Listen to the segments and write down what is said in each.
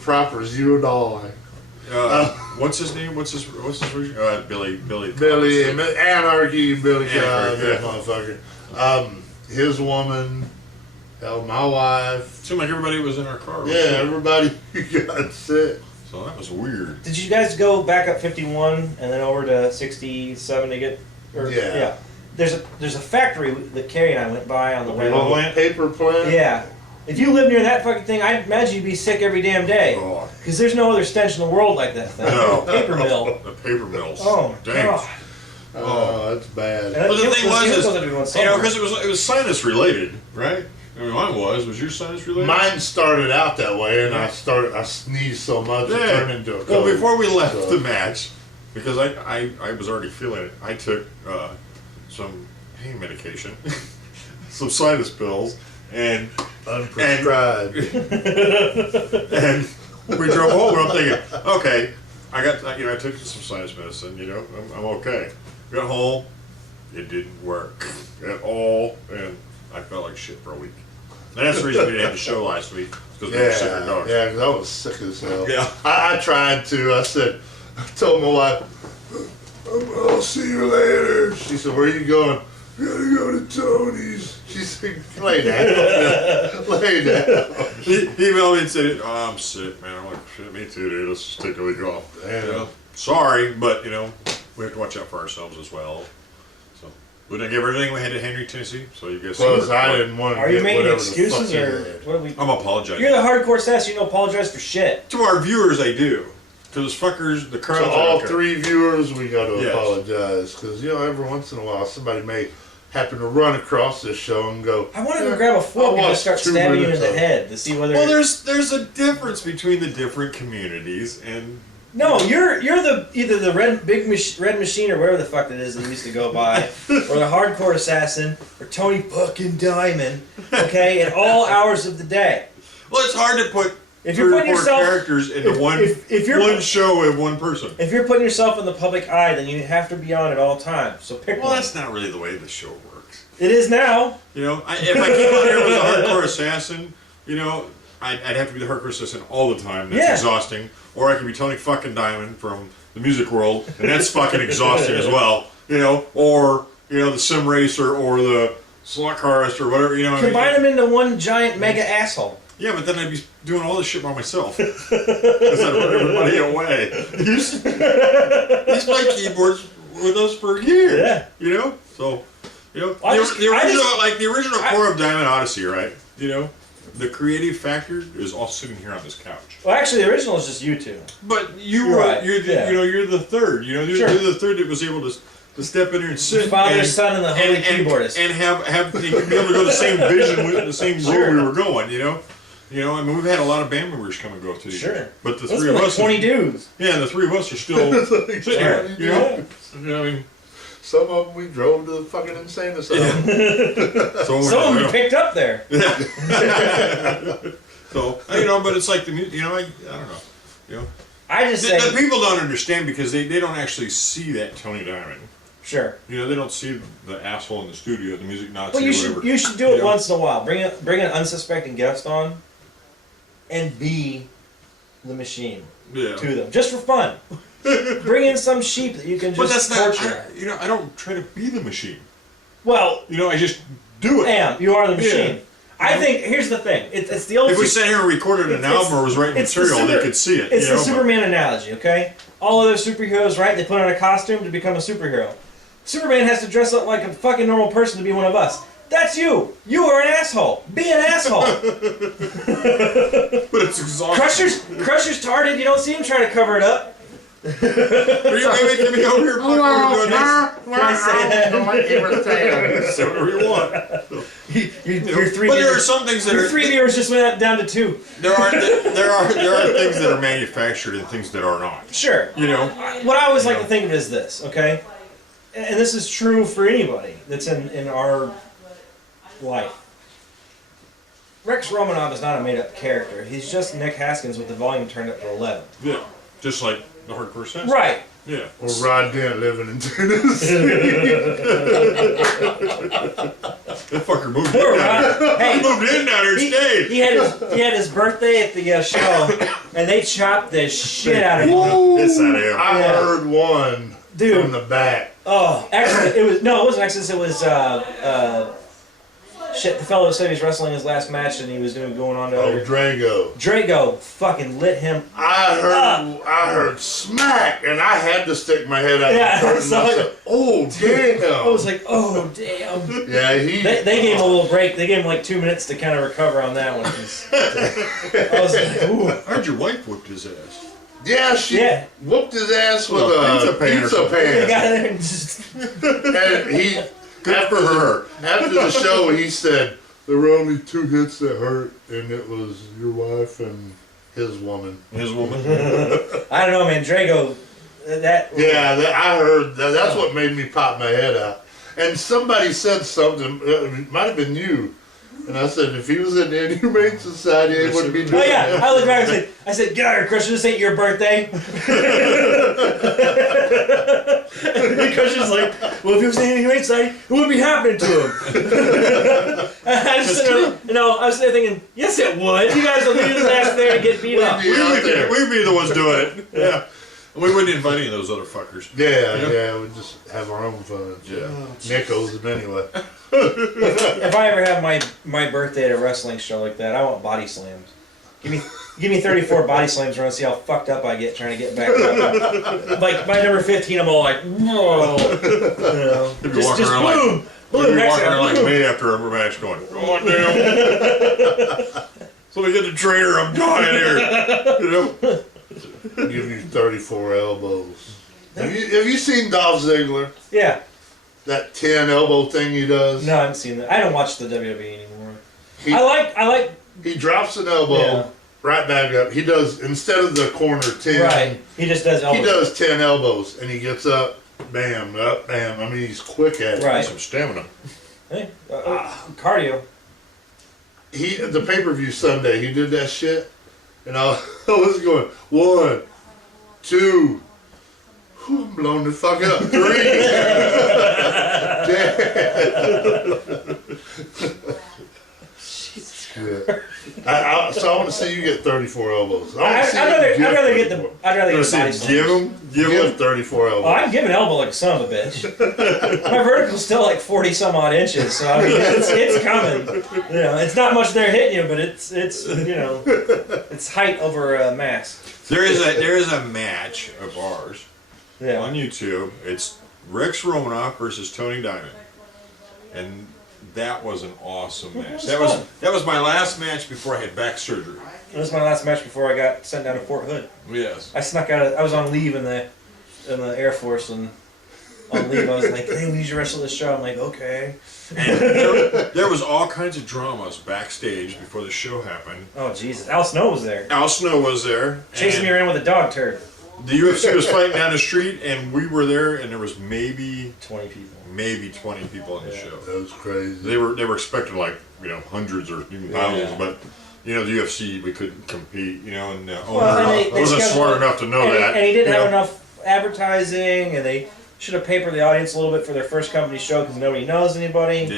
proper zero dollar. What's his name? What's his Billy Anarchy, Billy Cobb, yeah. that motherfucker. His woman, hell, my wife. Seemed like everybody was in our car. Yeah, everybody got sick. So that was weird. Did you guys go back up 51 and then over to 67 to get? Yeah. There's a factory that Carrie and I went by on the way home. Paper plant. Yeah. If you live near that fucking thing, I imagine you'd be sick every damn day. Because there's no other stench in the world like that thing. No. Paper mill. The paper mills. Oh, dang. God. Oh, that's bad. But the thing was, because it it was sinus related, right? I mean, mine was your sinus related? Mine started out that way, and I sneezed so much it turned into a cold. Well, before we left the match, because I was already feeling it, I took some pain medication, some sinus pills, and unprescribed. And we drove home, and I'm thinking, okay, I took some sinus medicine, I'm okay. Got home, it didn't work at all, and I felt like shit for a week. And that's the reason we didn't have the show last week, because we were sick of dogs. Yeah, because I was sick as hell. Yeah. I tried to. I told my wife, I'll see you later. She said, where are you going? I gotta go to Tony's. She said, lay down. Lay down. He emailed me and said, I'm sick, man. I'm like, shit, me too, dude. Let's just take a week off. Sorry, but, we have to watch out for ourselves as well. So, we didn't give everything we had to Henry, Tennessee, so you guys... Plus, I didn't want to Are you making whatever excuses, or what are we... I'm apologizing. You're the hardcore sass, you don't apologize for shit. To our viewers, I do. To those fuckers, the crowd... To all three viewers, we got to apologize, because, every once in a while, somebody may happen to run across this show and go, I wanted to grab a fork and just start stabbing you in the head to see whether... Well, there's a difference between the different communities, and... No, you're either the red machine or wherever the fuck it is that used to go by, or the hardcore assassin, or Tony fucking Diamond, okay, at all hours of the day. Well, it's hard to put three or four characters into one show with one person. If you're putting yourself in the public eye, then you have to be on at all times. So pick one. Well, that's not really the way the show works. It is now. If I came out here with a hardcore assassin, I'd have to be the hardcore assassin all the time. That's exhausting. Or I could be Tony fucking Diamond from the music world, and that's fucking exhausting as well. Or the sim racer or the slot carist or whatever. Combine them into one giant mega asshole. Yeah, but then I'd be doing all this shit by myself. Because I'd run everybody away. He's played keyboards with us for years. Yeah. So, the original core of Diamond Odyssey, right? The creative factor is all sitting here on this couch. Well, actually, the original is just you two. But you're the third. You're the third that was able to step in here and sit. Father, son, and the holy keyboardist, and have be able to go the same vision with the same road we were going. I mean, we've had a lot of band members come and go through. Sure. But the three of us, 20 dudes. Yeah, and the three of us are still sitting here. I mean. Some of them we drove to the fucking insane asylum. Some of them we picked up there. Yeah. So, but it's like the music, I don't know. I just say... The people don't understand because they don't actually see that Tony Diamond. Sure. They don't see the asshole in the studio, the music Nazi, well, you should do it once in a while. Bring an unsuspecting guest on and be the machine to them. Just for fun. Bring in some sheep that you can just torture. I don't try to be the machine. Well, I just do it. You are the machine. Yeah. I think, here's the thing. It's the old... If we sat here and recorded an album or was writing material, they could see it. It's the Superman analogy, okay? All other superheroes, right? They put on a costume to become a superhero. Superman has to dress up like a fucking normal person to be one of us. That's you. You are an asshole. Be an asshole. But it's exhausting. Crusher's tarded. You don't see him trying to cover it up. Are you making me over here? Can I say that? Say whatever you want. But there are some things that your three viewers just went down to 2. There are things that are manufactured and things that are not. Sure. What I always like to think of is this, okay? And this is true for anybody that's in our life. Rex Romanov is not a made-up character. He's just Nick Haskins with the volume turned up to 11. Yeah, just like the hardcore sense. Right. Yeah. Or Rod Dent living in Tennessee. That fucker moved Poor in down Ron. there. Hey, He moved in down there and stayed. he had his birthday at the show, and they chopped the shit out of him. It's out of him. I Yeah. heard one Dude. from the back. Oh, Exodus. It wasn't Exodus. It was shit. The fellow that said he was wrestling his last match, and he was going on to Oh, other. Drago. Drago fucking lit him. I heard smack, and I had to stick my head out. Yeah, the curtain. so I said, "Oh damn!" I was like, oh damn. Yeah, They gave him a little break. They gave him like 2 minutes to kind of recover on that one. I was like, ooh. I heard your wife whipped his ass. Yeah, she whooped his ass with Well, a pizza pan. He got there and just. And he, Good for her. After the show, he said there were only 2 hits that hurt, and it was your wife and his woman. His woman. I don't know, man. Drago, that. Yeah, I heard that. That's what made me pop my head out. And somebody said something. It might have been you. And I said, if he was in the Inhumane Society, it wouldn't be doing Oh yeah, that. I looked back and I said, get out of here, Christian, this ain't your birthday. And Christian's like, well, if he was in the Inhumane Society, it wouldn't be happening to him. I was sitting there thinking, yes it would. You guys will leave his ass there and get beat up. We'd be the ones doing it. Yeah. We wouldn't invite any of those other fuckers. Yeah, we just have our own fun. Yeah. Nickels, anyway. If I ever have my birthday at a wrestling show like that, I want body slams. Give me 34 body slams around and see how fucked up I get trying to get back up. Like by number 15, I'm all like, whoa. You know, just boom. You'd be next walking around time, like me after a match going, oh damn. So we get the trainer, I'm dying here. You know? Give you 34 elbows. Have you seen Dolph Ziggler? Yeah. That 10 elbow thing he does? No, I haven't seen that. I don't watch the WWE anymore. He, I like. He drops an elbow right back up. He does, instead of the corner 10. Right. He just does elbows. He does 10 elbows, and he gets up, bam, up, bam. I mean, he's quick at it. Right. Some stamina. Hey, cardio. The pay-per-view Sunday, he did that shit, and I was going, 1, 2, whew, I'm blown the fuck up, 3. Yeah. So I want to see you get 34 elboves. I'd rather get body slams. Give him 34 elbows. Oh, I'm giving elbow like a son of a bitch. My vertical's still like 40 some odd inches, so I mean it's coming. You know, it's not much there hitting you, but it's you know, it's height over mass. There is a match of ours Yeah. on YouTube. It's Rex Romanoff versus Tony Diamond, and that was an awesome match. That was my last match before I had back surgery. It was my last match before I got sent down to Fort Hood. Yes. I snuck out. I was on leave in the Air Force, and on leave I was like, "Hey, we need to wrestle this show." I'm like, "Okay." And there was all kinds of dramas backstage before the show happened. Oh Jesus! Al Snow was there, Al Snow was there, chasing me around with a dog turd. The UFC was fighting down the street, and we were there, and there was maybe 20 people. Maybe 20 people on the show. That was crazy. They were expecting like hundreds or even thousands, but. The UFC, we couldn't compete, and the owner wasn't smart enough to know that. And he didn't have enough advertising, and they should have papered the audience a little bit for their first company show because nobody knows anybody.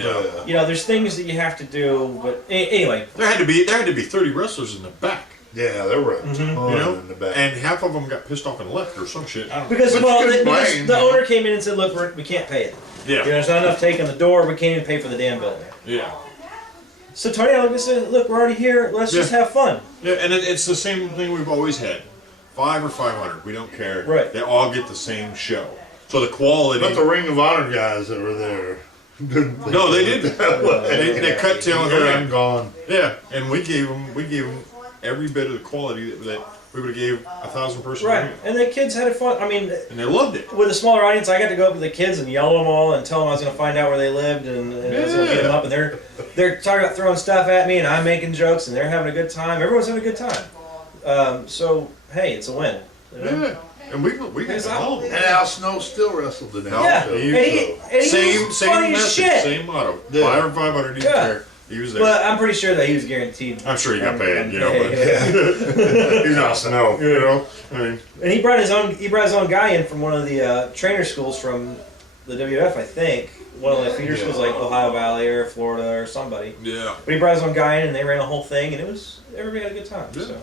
Yeah. There's things that you have to do, but anyway. There had to be 30 wrestlers in the back. Yeah, there were a ton in the back. And half of them got pissed off and left or some shit. I don't know. Because the owner came in and said, "Look, we can't pay it. Yeah. There's not enough take on the door. We can't even pay for the damn building." Yeah. So Tony and I said, "Look, we're already here. Let's just have fun." Yeah, and it's the same thing we've always had. 5 or 500, we don't care. Right. They all get the same show. So the quality. But the Ring of Honor guys that were there. No, they didn't. They cut tail and I'm gone. Yeah, and we gave them every bit of the quality that we would have gave 1,000 person. Right, and the kids had fun. I mean, and they loved it. With a smaller audience, I got to go up to the kids and yell at them all and tell them I was going to find out where they lived and I was going to beat them up. And they're talking about throwing stuff at me and I'm making jokes and they're having a good time. Everyone's having a good time. So hey, it's a win. Yeah, and we had all. And Al Snow still wrestled in that. Yeah, show. Same message, same motto. 5 or 500, didn't care. He was there. Well, I'm pretty sure that he was guaranteed. I'm sure he got paid, But he's Al Snow, I mean, and he brought his own guy in from one of the trainer schools from the WF, I think. one of the feeder schools like Ohio Valley or Florida or somebody. Yeah. But he brought his own guy in and they ran the whole thing and everybody had a good time. Yeah. So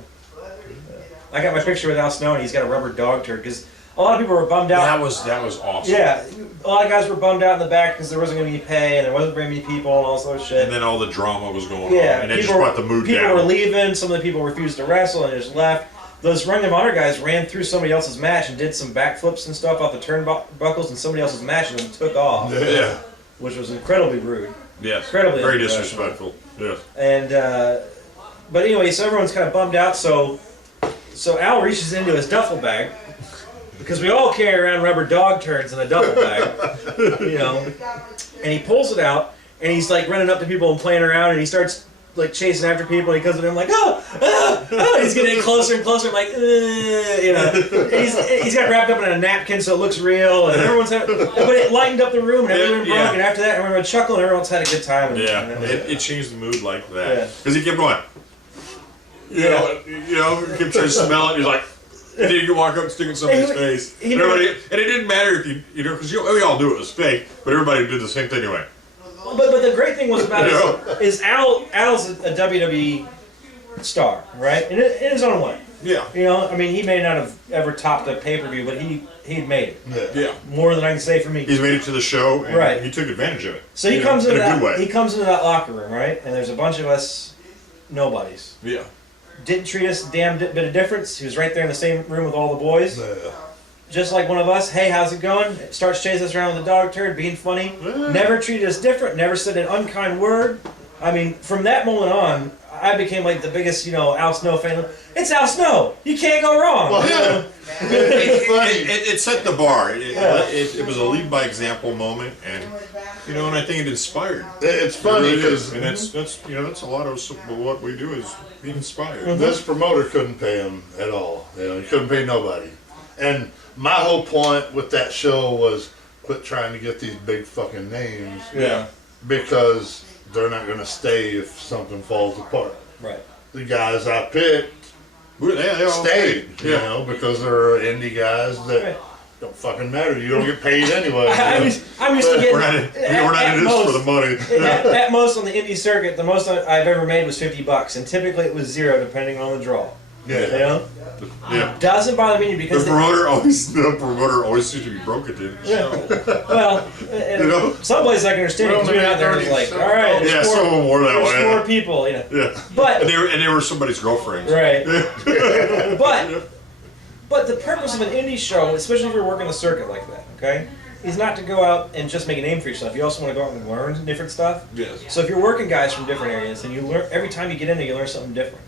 I got my picture with Al Snow and he's got a rubber dog turd because a lot of people were bummed out. That was awesome. Yeah, a lot of guys were bummed out in the back because there wasn't going to be pay and there wasn't very many people and all sorts of shit. And then all the drama was going on. Yeah, And it just brought the mood down. People were leaving. Some of the people refused to wrestle and just left. Those Ring of Honor guys ran through somebody else's match and did some backflips and stuff off the turnbuckles in somebody else's match and then took off. Yeah. Which was incredibly rude. Yes. Incredibly very disrespectful. Yes. And but anyway, so everyone's kind of bummed out. So Al reaches into his duffel bag because we all carry around rubber dog turds in a duffel bag, you know. And he pulls it out and he's like running up to people and playing around and he starts like chasing after people. And he comes to them like, he's getting closer and closer, like, you know. And he's got wrapped up in a napkin so it looks real, and everyone's having, but it lightened up the room and everyone broke. And after that, everyone chuckled and everyone's had a good time. And, it changed the mood like that because he kept going. You know, he kept trying to smell it. He's like, and then you walk up and stick it in somebody's face. And it didn't matter if you know, because we all knew it was fake, but everybody did the same thing anyway. But the great thing was about it is Al's a WWE star, right? In his own way. Yeah. You know, I mean, he may not have ever topped a pay-per-view, but he'd made it. Yeah. More than I can say for me. He's made it to the show, and he took advantage of it. So he comes into that. He comes into that locker room, right? And there's a bunch of us nobodies. Yeah. Didn't treat us a damn bit of difference. He was right there in the same room with all the boys. Yeah. Just like one of us, hey, how's it going? Starts chasing us around with a dog turd, being funny. Never treated us different, never said an unkind word. I mean, from that moment on, I became like the biggest, Al Snow fan. It's Al Snow! You can't go wrong! Well, yeah. It set the bar. It was a lead by example moment, and and I think it inspired. It's funny because that's a lot of what we do is be inspired. This promoter couldn't pay him at all. He couldn't pay nobody. And my whole point with that show was quit trying to get these big fucking names. Yeah. Because they're not going to stay if something falls apart. Right. The guys I picked stayed, because they're indie guys that don't fucking matter. You don't get paid anyway. I'm used to getting... We're not in this for the money. At most on the indie circuit, the most I've ever made was $50, and typically it was $0 depending on the draw. Yeah. Yeah. Doesn't bother me because the promoter always seems to be broke at the end of the show. Well, some places I can understand because we're out there and it's like, all right, some of them were that way. There's 4 people, Yeah. But and they were somebody's girlfriends. Right. But the purpose of an indie show, especially if you're working the circuit like that, okay, is not to go out and just make a name for yourself. You also want to go out and learn different stuff. Yes. So if you're working guys from different areas, and you learn every time you get in there, you learn something different.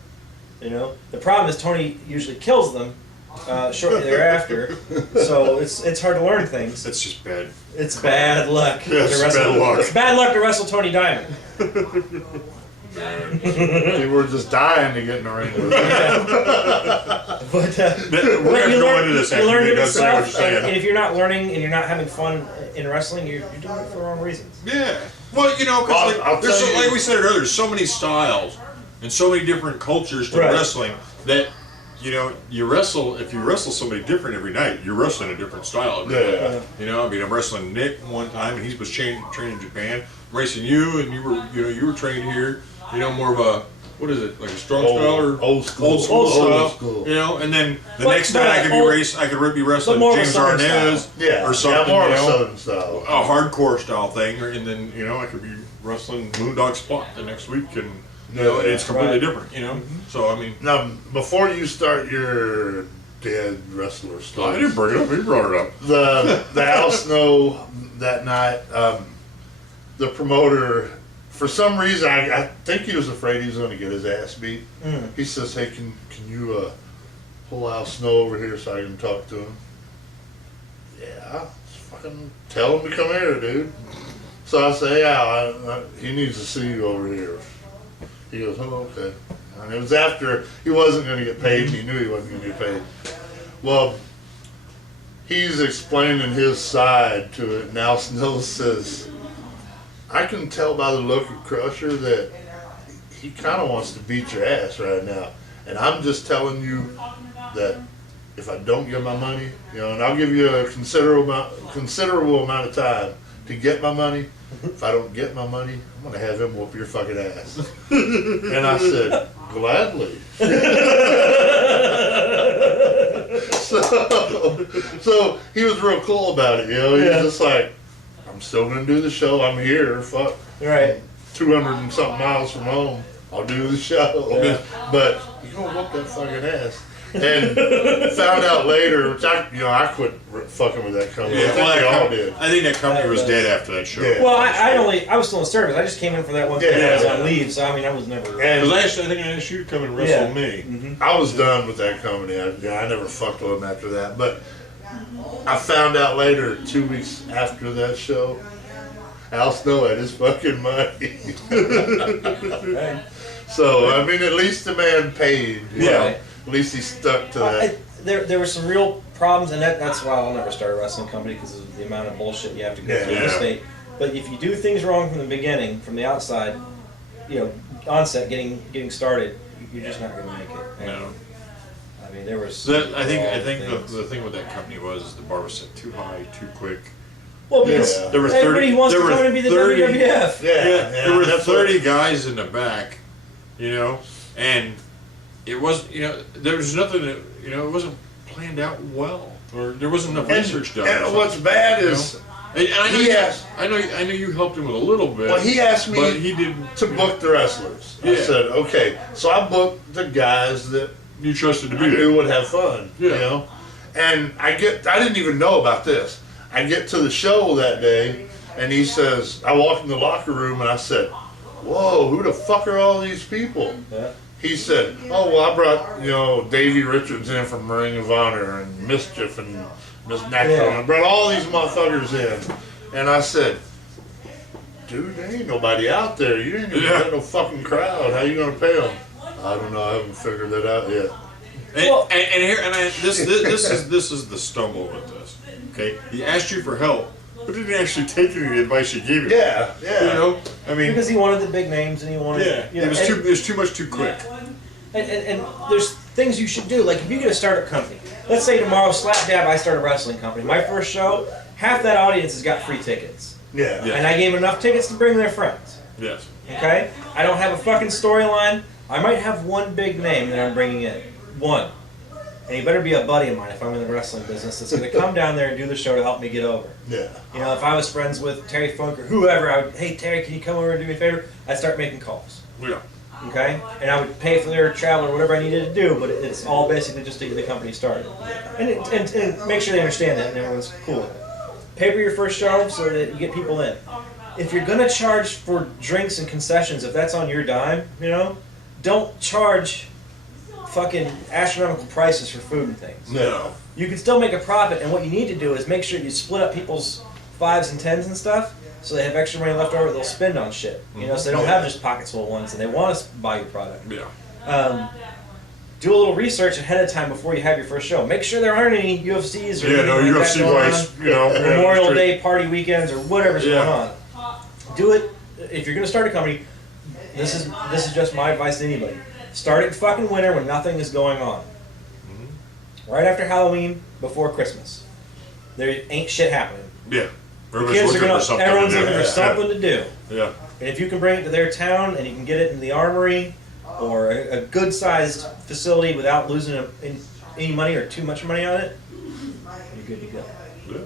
The problem is Tony usually kills them shortly thereafter, so it's hard to learn things. That's just bad. It's bad luck. Yes, bad luck. It's bad luck to wrestle Tony Diamond. People were just dying to get in the ring with him. But we're going to go into this after you different say what you're stuff, saying. and if you're not learning and you're not having fun in wrestling, you're doing it for the wrong reasons. Yeah. Well, because like we said earlier, there's so many styles and so many different cultures to wrestling that you wrestle. If you wrestle somebody different every night, you're wrestling a different style. I'm wrestling Nick one time, and he was trained in Japan. I'm racing you, and you were trained here. More of a what is it, like a strong style or old school style? And then the next night I could be wrestling James Arnaz, or something. More of a southern style, a hardcore style thing, and then I could be wrestling Moondog Spot the next week, and it's completely different, So I mean, now before you start your dead wrestler story, I didn't bring it up. He brought it up. The Al Snow that night, the promoter, for some reason, I think he was afraid he was going to get his ass beat. He says, "Hey, can you pull Al Snow over here so I can talk to him?" Yeah, fucking tell him to come here, dude. So I say, "Yeah, he needs to see you over here." He goes, "Oh, okay." And it was after he wasn't going to get paid, and he knew he wasn't going to get paid. Well, he's explaining his side to it, and Al Snow says, "I can tell by the look of Crusher that he kind of wants to beat your ass right now. And I'm just telling you that if I don't get my money, and I'll give you a considerable amount of time to get my money, if I don't get my money, I'm going to have him whoop your fucking ass. And I said, gladly. So he was real cool about it, you know. He was just like, I'm still going to do the show. I'm here. Fuck. Right. 200 and something miles from home. I'll do the show. Yeah. But you're going to whoop that fucking ass. And found out later, which I quit fucking with that company. Yeah, I think they all did. I think that company was dead after that show. Yeah. Well, I was still in service. I just came in for that one thing. I was on leave, so I mean, I was never. And I think I asked you to come and wrestle me. Mm-hmm. I was done with that company. I never fucked with them after that. But I found out later, 2 weeks after that show, Al Snow had his fucking money. Right. So, I mean, at least the man paid. Yeah. Know? At least he stuck to that. There were some real problems, and that's why I'll never start a wrestling company, because of the amount of bullshit you have to go through in the state. But if you do things wrong from the beginning, from the outside, you know, onset, getting started, you're just not going to make it. And, No. I mean, there was. I think the thing with that company was the bar was set too high, too quick. Well, because There were 30, everybody wants to there were come and be the 30 WWF. There were that's 30 guys in the back, you know, and it was, you know, there was nothing that, you know, it wasn't planned out well, or there wasn't enough research done. And what's bad is, and I know he you, asked, I know you helped him with a little bit. well, he asked but me he didn't to book the wrestlers. I Yeah. said, okay. So I booked the guys that You trusted to I be knew there. would have fun, you Yeah. know. And I didn't even know about this. I get to the show that day, and he says, I walked in the locker room and I said, whoa, who the fuck are all these people? Yeah. He said, oh, well, I brought, you know, Davey Richards in from Ring of Honor and Mischief and Miss Natural. Yeah. And I brought all these motherfuckers in. And I said, dude, there ain't nobody out there. You ain't even got no fucking crowd. How you going to pay them? I don't know. I haven't figured that out yet. This is the stumble with this. Okay, he asked you for help, but didn't actually take any of the advice you gave him. Yeah, yeah. You know, I mean, Because he wanted the big names, and he wanted. You know, it was too much too quick. And there's things you should do. Like if you get a startup company, let's say tomorrow, slap dab, I start a wrestling company. My first show, half that audience has got free tickets, Yeah. Yeah. and I gave them enough tickets to bring their friends. Yes. Okay, I don't have a fucking storyline. I might have one big name that I'm bringing in, one, and he better be a buddy of mine if I'm in the wrestling business that's going to come down there and do the show to help me get over. Yeah. You know, if I was friends with Terry Funk or whoever, I would, hey Terry, can you come over and do me a favor? I'd start making calls. Yeah. Okay? And I would pay for their travel or whatever I needed to do, but it's all basically just to get the company started. And make sure they understand that and everyone's cool with it. Pay for your first show so that you get people in. If you're going to charge for drinks and concessions, if that's on your dime, you know, don't charge fucking astronomical prices for food and things. No. You can still make a profit, and what you need to do is make sure you split up people's 5s and 10s and stuff, so they have extra money left over they'll spend on shit. You know, so they don't have just pockets full of ones, and they want to buy your product. Yeah. Do a little research ahead of time before you have your first show. Make sure there aren't any UFCs or Yeah, no, anything like UFC that going wise, on. you know, Memorial Day party weekends or whatever's Yeah. going on. Do it if you're going to start a company. This is just my advice to anybody. Start it in fucking winter when nothing is going on. Right after Halloween, before Christmas. There ain't shit happening. Yeah. Everyone's looking for something to do. Yeah. And if you can bring it to their town and you can get it in the armory or a good-sized facility without losing any money or too much money on it, you're good to go. Yeah.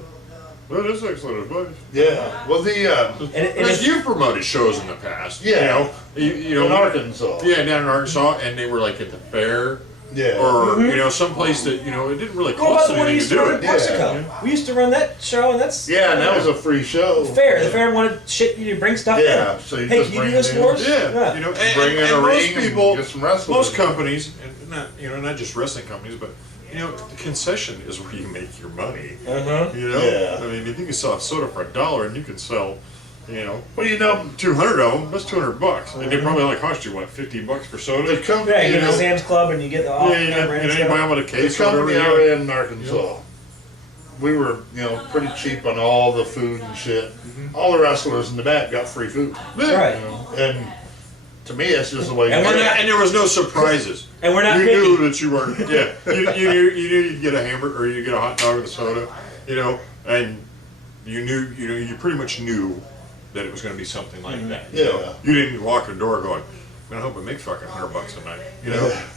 Well, that's excellent advice. Yeah. Well, Because you've promoted shows in the past. Yeah. You know, in Arkansas. Yeah, down in Arkansas, and they were like at the fair. Yeah. Or, you know, someplace that, you know, it didn't really What about cost the one we anything used to to do run in it. Mexico? Yeah. We used to run that show, and that's... Yeah, and that was a free show. Fair. The fair wanted shit you to bring stuff Yeah, in. so you hey, just can you bring do this it in. for us? Yeah, you know, Bring in a most ring people, and get some wrestlers. most companies, and not, you know, not just wrestling companies, but, you know, the concession is where you make your money. Uh-huh. You know? Yeah. I mean, if you can sell a soda for $1 and you can sell, you know, Well, you know, 200 of them, that's $200. And they probably only cost you, what, $50 for soda? the company, Yeah, you you go to know, Sam's Club and you get the off Yeah, you know, you buy them with a the case or company I whatever. ran in Arkansas, we were, you know, pretty cheap on all the food and shit. All the wrestlers in the back got free food. Yeah. Right. You know, and to me, that's just the way you And do we're it. not- And there was no surprises. And we're not You picky. knew that you weren't. Yeah, you knew you'd get a hamburger or you get a hot dog with a soda, you know, and you knew, you know, you pretty much knew that it was going to be something like that. Yeah. You know? You didn't walk the door going, I hope I make fucking $100 a night.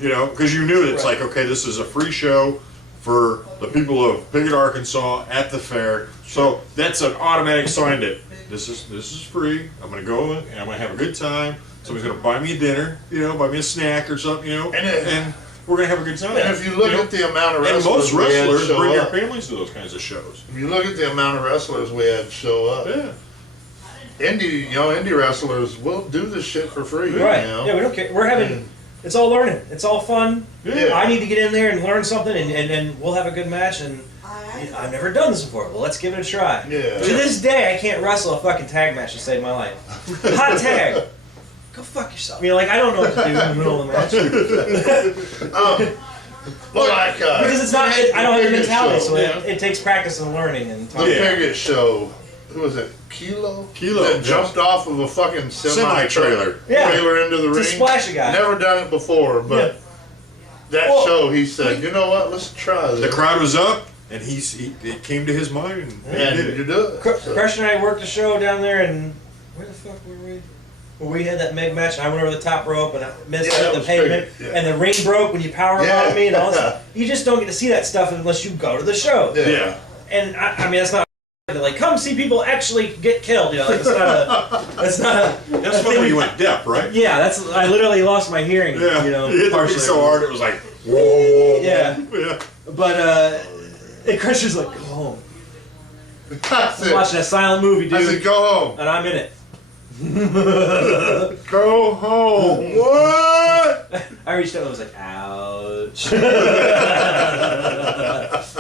You know, because you knew it's like, okay, this is a free show for the people of Piggott, Arkansas at the fair. So that's an automatic sign that this is free. I'm going to go and I'm going to have a good time. Somebody's going to buy me a dinner, buy me a snack or something, and we're going to have a good time. And if you look at the amount of and wrestlers, most wrestlers bring their up. families to those kinds of shows. If you look at the amount of wrestlers we had show up, Yeah. indie wrestlers will do this shit for free. Right. Yeah, we don't care. We're having, it's all learning. It's all fun. Yeah. I need to get in there and learn something, and we'll have a good match. And I've never done this before. Well, let's give it a try. Yeah. To this day, I can't wrestle a fucking tag match to save my life. Hot tag. Go fuck yourself. I don't know what to do in the middle of the match. Because it's not, I don't have the mentality, so it takes practice and learning. And the Piggott show, who was it? Kilo that jumped off of a fucking semi-trailer into the ring. To splash a guy. Never done it before, but that show, he said, you know what, let's try this. The crowd was up, and it came to his mind, and he did it. You do it. Crush and I worked a show down there, and where the fuck were we? Well, we had that Meg match, and I went over the top rope, and I missed the pavement, and the ring broke when you power on me, and all that. You just don't get to see that stuff unless you go to the show. Yeah. And I mean, that's not like, come see people actually get killed. Like, that's when you went deaf, right? Yeah, I literally lost my hearing. Yeah. You hit the ring so hard it was like, whoa. Yeah. Yeah. But and Crusher's like, go home. I'm watching a silent movie, dude. I said, go home. And I'm in it. Go home. What? I reached out and was like, ouch.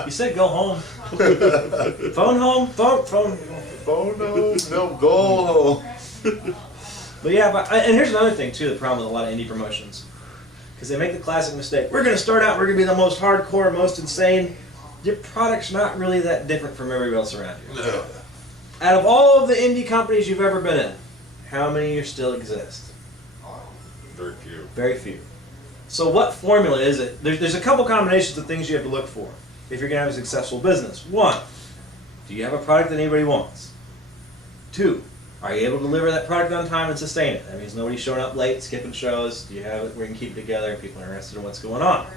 You said go home. Phone home? Phone home. No, go home. But yeah, and here's another thing too, the problem with a lot of indie promotions. Because they make the classic mistake. We're going to start out, we're going to be the most hardcore, most insane. Your product's not really that different from everybody else around you. No. Out of all of the indie companies you've ever been in, how many still exist? Very few. Very few. So what formula is it? There's a couple combinations of things you have to look for if you're going to have a successful business. One, do you have a product that anybody wants? Two, are you able to deliver that product on time and sustain it? That means nobody's showing up late, skipping shows. Do you have it where you can keep it together and people are interested in what's going on?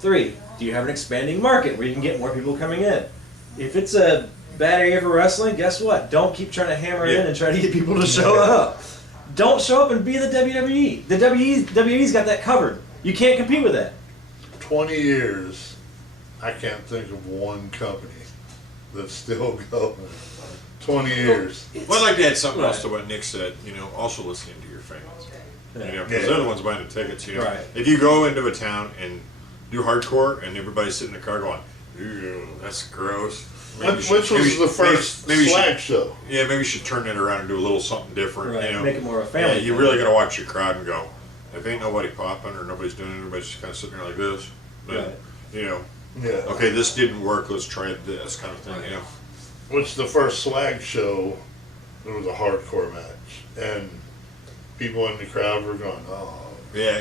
Three, do you have an expanding market where you can get more people coming in? If it's a bad area for wrestling, guess what? Don't keep trying to hammer in and try to get people to show up. Don't show up and be the WWE. The WWE's got that covered. You can't compete with that. 20 years, I can't think of one company that's still going. 20 years. Well, I'd like to add something else to what Nick said, also listening to your fans. Because they're the ones buying the tickets, Right. If you go into a town and do hardcore and everybody's sitting in the car going, ew, that's gross. Which was the first flag show. Yeah, maybe you should turn it around and do a little something different. Right, make it more of a family. Yeah, you really got to watch your crowd and go, if ain't nobody popping or nobody's doing it, everybody's just kind of sitting there like this, then, okay, this didn't work, let's try this kind of thing, Which the first swag show, there was a hardcore match, and people in the crowd were going, oh. Yeah,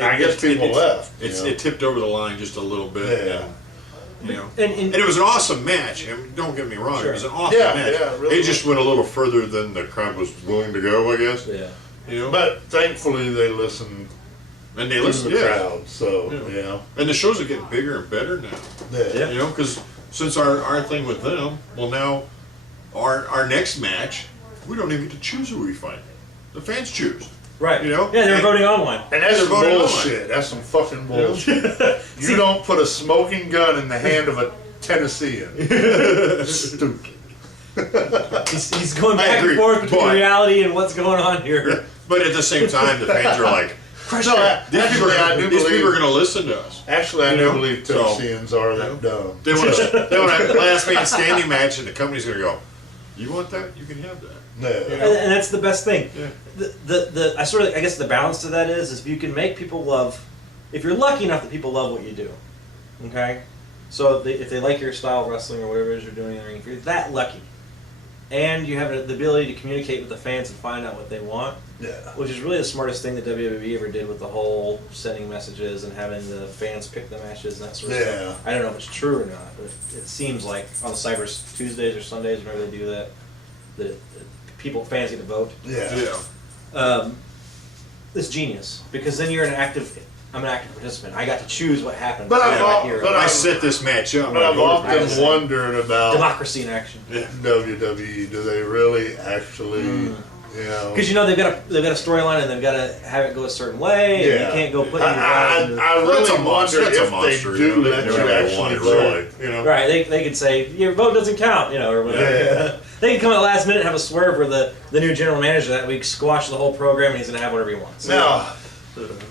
I guess people left. It tipped over the line just a little bit. Yeah. And it was an awesome match. Don't get me wrong. Sure. It was an awesome match. Yeah, really it just went a little further than the crowd was willing to go, I guess. Yeah. But thankfully they listened and they to listened the crowd. So And the shows are getting bigger and better now. Yeah. Because since our thing with them, well now our next match, we don't even get to choose who we fight. The fans choose. Right. Yeah, they're voting online. And that's some voting bullshit. online. That's some fucking bullshit. You don't put a smoking gun in the hand of a Tennessean. Stupid. He's going back and forth between reality and what's going on here. But at the same time, the fans are like, these people are going to listen to us. Actually, I do believe Tennesseans are that dumb. They want a last man standing match, and the company's going to go, you want that? You can have that. No. And that's the best thing. Yeah. I guess the balance to that is if you can make people love, if you're lucky enough that people love what you do, okay? So if they like your style of wrestling or whatever it is you're doing in the ring, if you're that lucky, and you have the ability to communicate with the fans and find out what they want, which is really the smartest thing that WWE ever did with the whole sending messages and having the fans pick the matches and that sort of stuff. I don't know if it's true or not, but it seems like on the Cyber Tuesdays or Sundays, whenever they do that fans get to vote. Yeah. It's genius because then I'm an active participant. I got to choose what happens. But I set this match up. But I've often wondered about democracy in action. WWE. Do they really actually? Because they've got a storyline and they've got to have it go a certain way. And you can't go put. I really wonder if they do let you actually vote. Right? They could say your vote doesn't count. Or whatever. Yeah. They can come at the last minute and have a swerve where the new general manager that week squash the whole program and he's going to have whatever he wants. Now,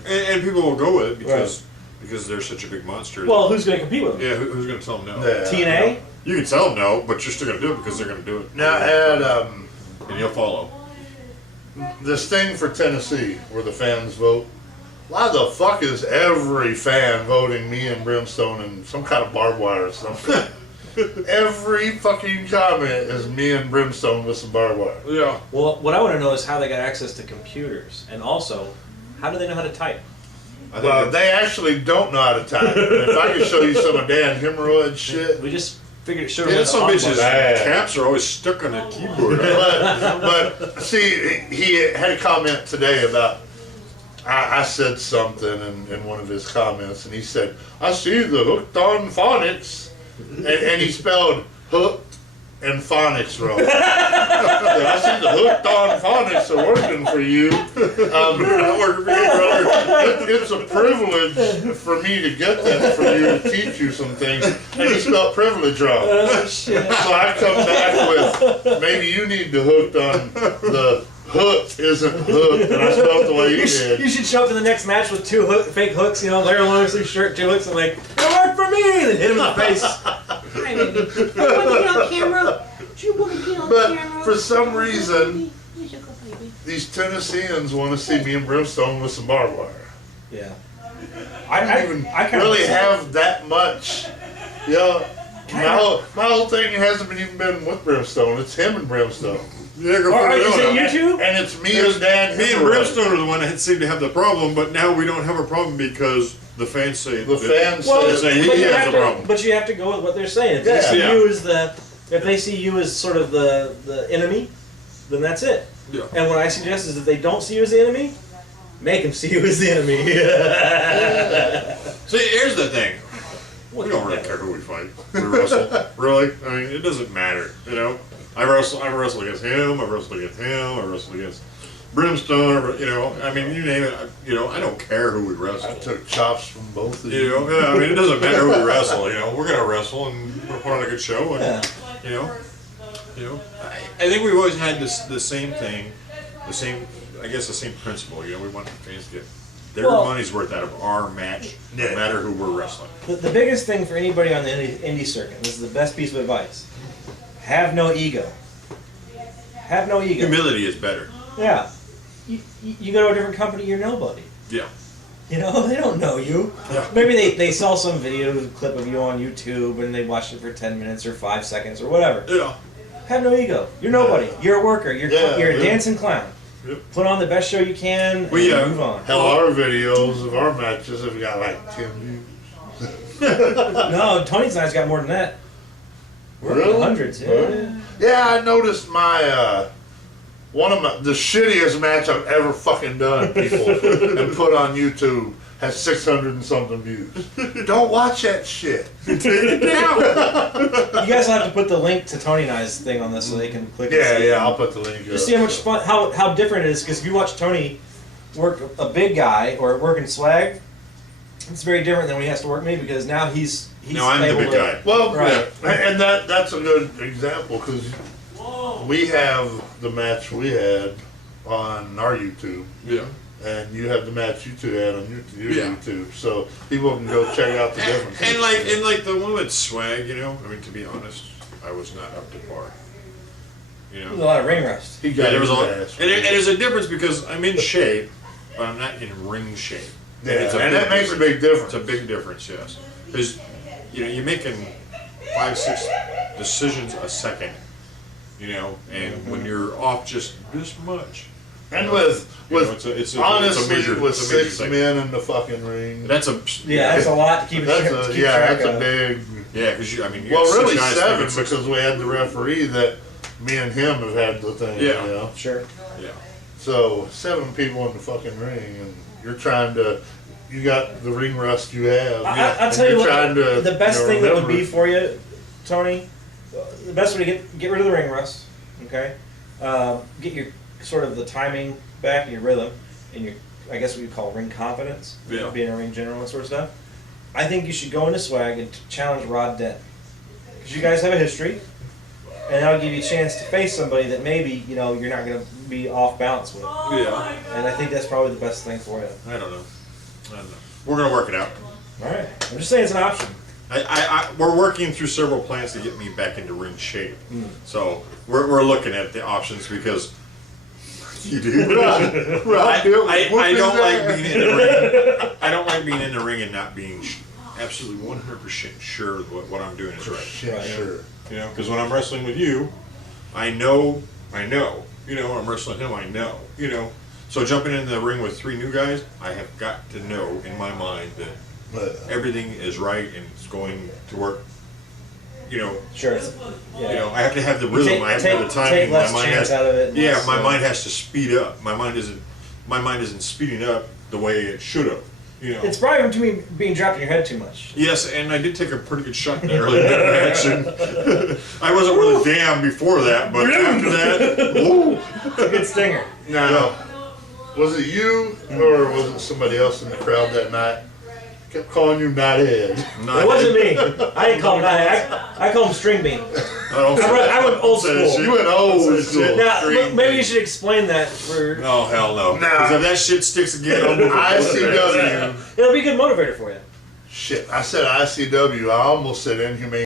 and people will go with it because they're such a big monster. Well, who's going to compete with them? Yeah, who's going to tell them no? Yeah. TNA? You can tell them no, but you're still going to do it because they're going to do it. Now, and you'll follow. This thing for Tennessee where the fans vote. Why the fuck is every fan voting me and Brimstone in some kind of barbed wire or something? Every fucking comment is me and Brimstone with some barbed wire. Yeah. Well, what I want to know is how they got access to computers, and also, how do they know how to type? Well, they actually don't know how to type. If I could show you some of Dan Hemorrhoid shit. We just figured it should Yeah, have some bitches' bad. caps are always stuck on a keyboard. but see, he had a comment today about, I said something in one of his comments, and he said, I see the hooked on phonics. And he spelled hooked and phonics wrong. I see the hooked on phonics are working for you. It's a privilege for me to get that for you to teach you some things. And he spelled privilege wrong. Oh, shit. So I come back with, maybe you need to hooked on the hook isn't hooked, and I spelled the way you did. You should show up to the next match with two fake hooks, Larry Longsleeve shirt, 2 hooks, and like, it worked for me! And then hit him in the face. Hi, baby. You want to get on camera? Do you want to get on But camera? for some reason, Here's your cup, baby. these Tennesseans want to see me and Brimstone with some barbed wire. Yeah. I don't even really have that much. My whole thing hasn't even been with Brimstone. It's him and Brimstone. Yeah, go Alright, put is it it on. you two? And it's me and Dan. Me and Brimstone are the one that seem to have the problem, but now we don't have a problem because the fans say The fans say he has a problem. But you have to go with what they're saying. If Yeah. they see you as if they see you as sort of the enemy, then that's it. Yeah. And what I suggest is if they don't see you as the enemy, make them see you as the enemy. See, here's the thing. We don't really care who we fight. We wrestle. Really? I mean, it doesn't matter, I wrestle against him, I wrestle against him, I wrestle against Brimstone, I mean, you name it, I don't care who we wrestle. I took chops from both of you. Yeah, I mean, it doesn't matter who we wrestle, we're gonna wrestle and we're gonna put on a good show, and, I think we've always had the same thing, the same principle, we want the fans to get their money's worth out of our match, no matter who we're wrestling. The biggest thing for anybody on the indie circuit, this is the best piece of advice, have no ego. Have no ego. Humility is better. Yeah. You go to a different company, you're nobody. Yeah. They don't know you. Yeah. Maybe they saw some video clip of you on YouTube and they watched it for 10 minutes or 5 seconds or whatever. Yeah. Have no ego. You're nobody. You're a worker. You're a dancing clown. Yep. Put on the best show you can and move on. Hell, our videos of our matches have got like 10 views. No, Tony's and I's got more than that. We're in the hundreds. Yeah. Yeah, I noticed the shittiest match I've ever fucking done, people, and put on YouTube has 600 and something views. Don't watch that shit. Take it down. You guys will have to put the link to Tony and I's thing on this so they can click. Yeah, I'll put the link. Just see how much fun, how different it is. Because if you watch Tony work a big guy or work in swag, it's very different than when he has to work me because now he's. No, I'm the big guy. Well, right. And that's a good example because we have the match we had on our YouTube. Yeah. And you have the match you two had on your YouTube, so people can go check out the difference. And like the one with swag, I mean, to be honest, I was not up to par. There's a lot of ring rust. He got there was a lot, ass. and there's a difference because I'm in shape, but I'm not in ring shape. Yeah, and that makes a big difference. It's a big difference, yes. Because you're making 5-6 decisions a second, and when you're off just this much. And with honestly, it's a with it's a major 6 thing. men in the fucking ring, That's a That's a lot to keep. that's to a keep track that's of. a big. yeah, because you got Well, really 6 guys 7 making 6 because we had the referee that me and him have had the thing. Yeah. You know? Sure. Yeah. So 7 people in the fucking ring, and you're trying to. You got the ring rust you have. I'll tell you what. The best thing that would be remember. for you, Tony. The best way to get rid of the ring rust. Okay. Get your sort of the timing back and your rhythm and your, I guess what you call ring confidence. Yeah. Being a ring general and sort of stuff. I think you should go into Swag and challenge Rod Dent. Because you guys have a history, and that'll give you a chance to face somebody that maybe, you know, you're not going to be off balance with. Yeah. And I think that's probably the best thing for you. I don't know. We're gonna work it out. Alright. I'm just saying it's an option. We're working through several plans to get me back into ring shape. So we're looking at the options because you do. I don't like being in the ring. I don't like being in the ring and not being absolutely 100% sure what I'm doing is right. Sure. You know, because when I'm wrestling with you, I know. You know, I'm wrestling him, I know. You know, so jumping into the ring with 3 new guys, I have got to know in my mind that everything is right and it's going to work. You know, Sure. Yeah. you know, I have to have the rhythm. I have to have the timing. Take less my mind chance has, out of it. yeah, my mind has to speed up. My mind isn't speeding up the way it should have. You know. It's probably to me being dropped in your head too much. Yes, and I did take a pretty good shot in the early match. And I wasn't really damn before that, but after that, ooh. It's a good stinger. Now, was it you or was it somebody else in the crowd that night? Kept calling you Knothead. It wasn't me. I didn't call him that. I call him String Bean. I went old school. You went old school. Now, look, maybe you should explain that for. Oh, hell no. Because if that shit sticks again, I'll move it. ICW. It'll be a good motivator for you. Shit, I said ICW. I almost said Inhumane.